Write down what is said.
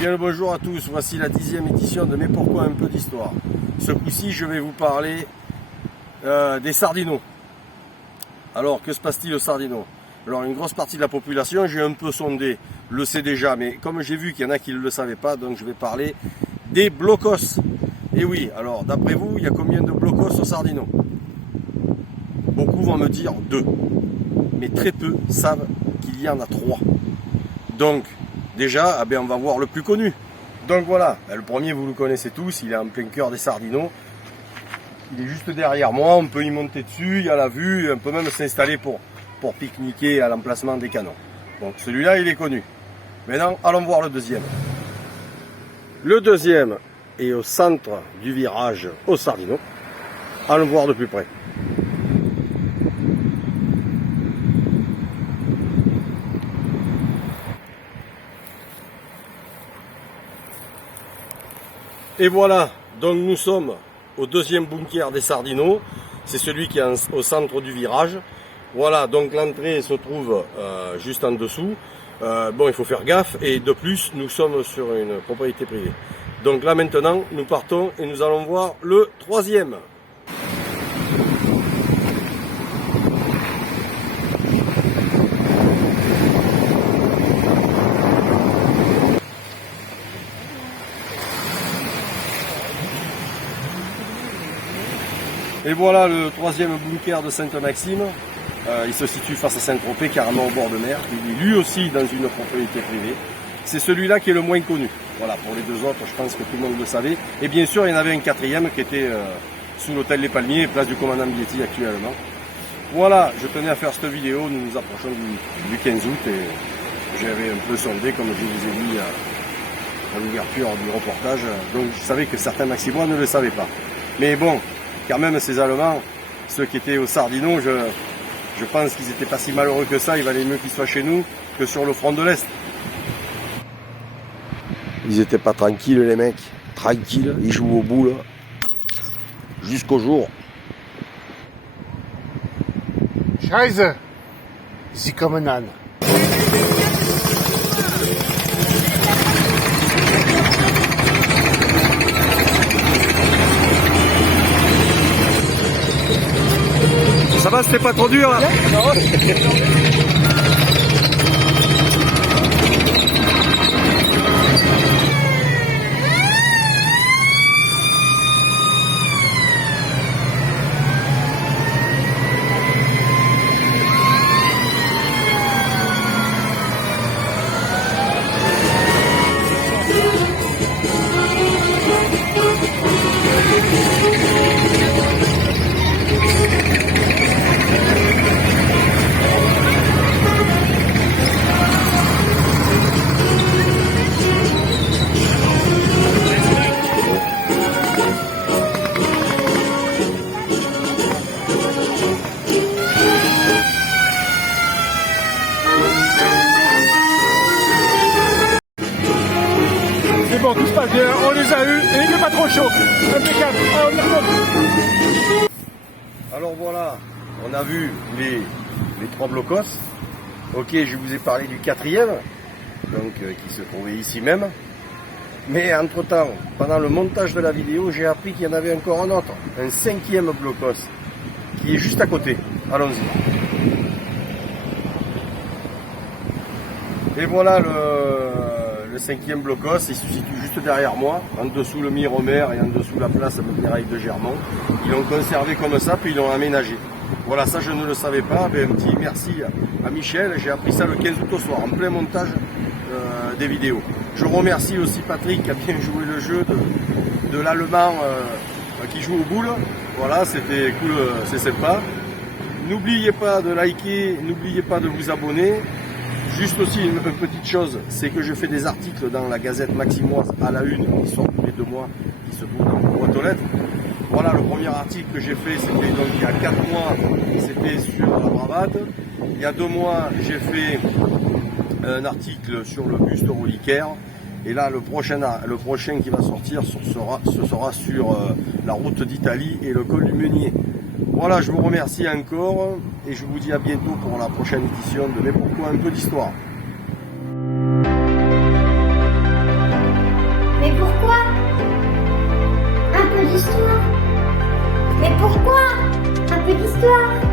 Bien le bonjour à tous, voici la 10e édition de Mais pourquoi un peu d'histoire. Ce coup-ci je vais vous parler des sardinots. Alors que se passe-t-il aux sardinots? Alors une grosse partie de la population, j'ai un peu sondé, le sait déjà, mais comme j'ai vu qu'il y en a qui ne le savaient pas, donc je vais parler des blocos. Et oui, alors d'après vous, il y a combien de blocos aux sardinots? Beaucoup vont me dire 2, mais très peu savent qu'il y en a 3. Donc déjà, on va voir le plus connu. Donc voilà, le premier vous le connaissez tous, il est en plein cœur des sardinots. Il est juste derrière moi, on peut y monter dessus, il y a la vue, on peut même s'installer pour pique-niquer à l'emplacement des canons. Donc celui-là il est connu. Maintenant allons voir le deuxième. Le deuxième est au centre du virage aux sardinots. Allons voir de plus près. Et voilà, donc nous sommes au deuxième bunker des sardinots. C'est celui qui est au centre du virage. Voilà, donc l'entrée se trouve juste en dessous. Bon, il faut faire gaffe. Et de plus, nous sommes sur une propriété privée. Donc là maintenant, nous partons et nous allons voir le troisième. Et voilà le troisième bunker de Sainte-Maxime. Il se situe face à Saint-Tropez, carrément au bord de mer. Il est lui aussi dans une propriété privée. C'est celui-là qui est le moins connu. Voilà, pour les deux autres, je pense que tout le monde le savait. Et bien sûr, il y en avait un quatrième qui était sous l'hôtel Les Palmiers, place du commandant Bietti actuellement. Voilà, je tenais à faire cette vidéo. Nous nous approchons du 15 août et j'avais un peu sondé, comme je vous ai dit à l'ouverture du reportage. Donc je savais que certains Maximois ne le savaient pas. Mais bon, quand même ces Allemands, ceux qui étaient au Sardinot, je pense qu'ils n'étaient pas si malheureux que ça. Il valait mieux qu'ils soient chez nous que sur le front de l'Est. Ils n'étaient pas tranquilles les mecs, tranquilles, ils jouent au boule jusqu'au jour. Scheiße, sie kommen an. Ça va, c'était pas trop dur là? Bon, tout se passe bien, on les a eus et il n'est pas trop chaud. Impeccable. Alors voilà, on a vu les 3 blocos. Ok, je vous ai parlé du quatrième, donc qui se trouvait ici même. Mais entre temps, pendant le montage de la vidéo, j'ai appris qu'il y en avait encore un autre, un 5e blocos, qui est juste à côté. Allons-y. Et voilà le 5e blocos, il se situe juste derrière moi, en dessous le Miromer et en dessous la place Mirail de Germont. Ils l'ont conservé comme ça, puis ils l'ont aménagé. Voilà, ça je ne le savais pas. Un petit merci à Michel, j'ai appris ça le 15 août au soir, en plein montage des vidéos. Je remercie aussi Patrick qui a bien joué le jeu de l'Allemand qui joue au boule. Voilà, c'était cool, c'est sympa. N'oubliez pas de liker, n'oubliez pas de vous abonner. Juste aussi une petite chose, c'est que je fais des articles dans la Gazette Maximoise à la une, qui sort tous les 2 mois, qui se trouve dans vos boîtes aux lettres. Voilà, le premier article que j'ai fait, c'était donc il y a 4 mois, c'était sur la bravade. Il y a 2 mois, j'ai fait un article sur le buste reliquaire. Et là, le prochain qui va sortir, ce sera sur la route d'Italie et le col du Meunier. Voilà, je vous remercie encore et je vous dis à bientôt pour la prochaine édition de Mais pourquoi un peu d'histoire. Mais pourquoi? Un peu d'histoire. Mais pourquoi? Un peu d'histoire.